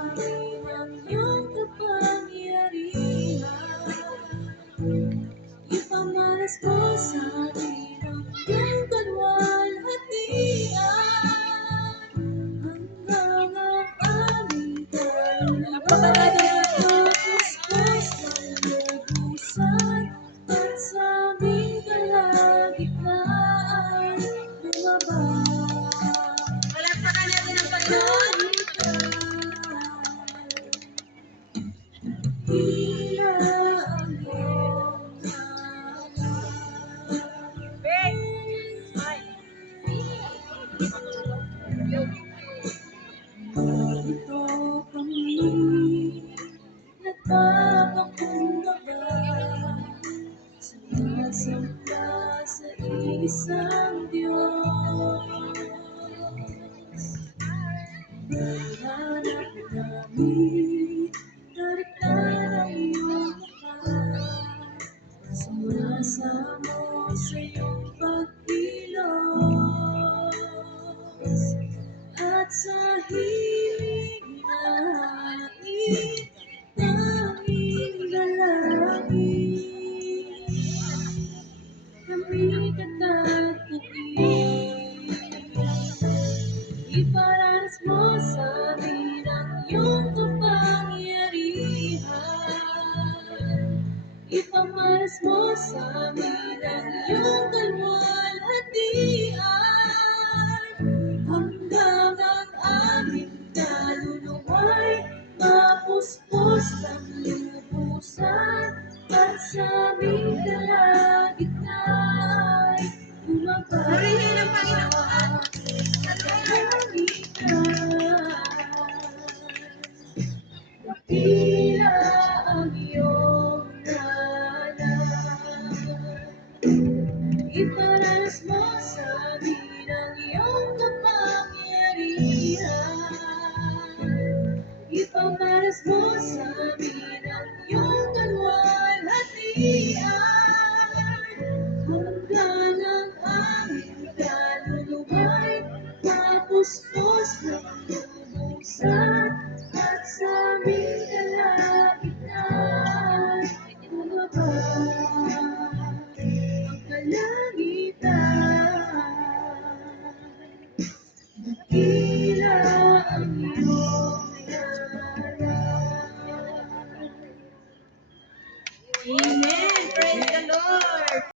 amin ang iyong kapangyarihan. Ipamalas mo sa amin ang iyong kalwalhatian. Hanggang ang aming kaluluwa mapuspos ng lubusan, at sa aming kalagitnaan lumabas. Palakpakan natin ang Panginoon. Tila ang iyong ito kami nagpapakumbaba, sumasamba sa isang Diyos. Hanap namin, narita ng iyong mukha, sumasamo sa iyong pagkilos, at sa hiling nais tanging dalangin, kami katatakutin. Iparanas mo sa amin ang iyong kapangyarihan. Ipamalas mo sa amin ang iyong kalwalhatian. Hanggang ang aming kaluluwa'y mapuspos ng lubusan, at sa aming kalagitna'y lumabas. Purihin ang Panginoon at kalagitnaan. Tila ang iyong ngalan. Iparanas mo sa amin ang iyong kapangyarihan. Ipamalas mo sa amin ang iyong kalwalhatian. Hanggang ang aming kaluluwa'y mapuspos ng lubusan, at sa aming kalagitnaan lumabas ang kalangitan. Dakila ang iyong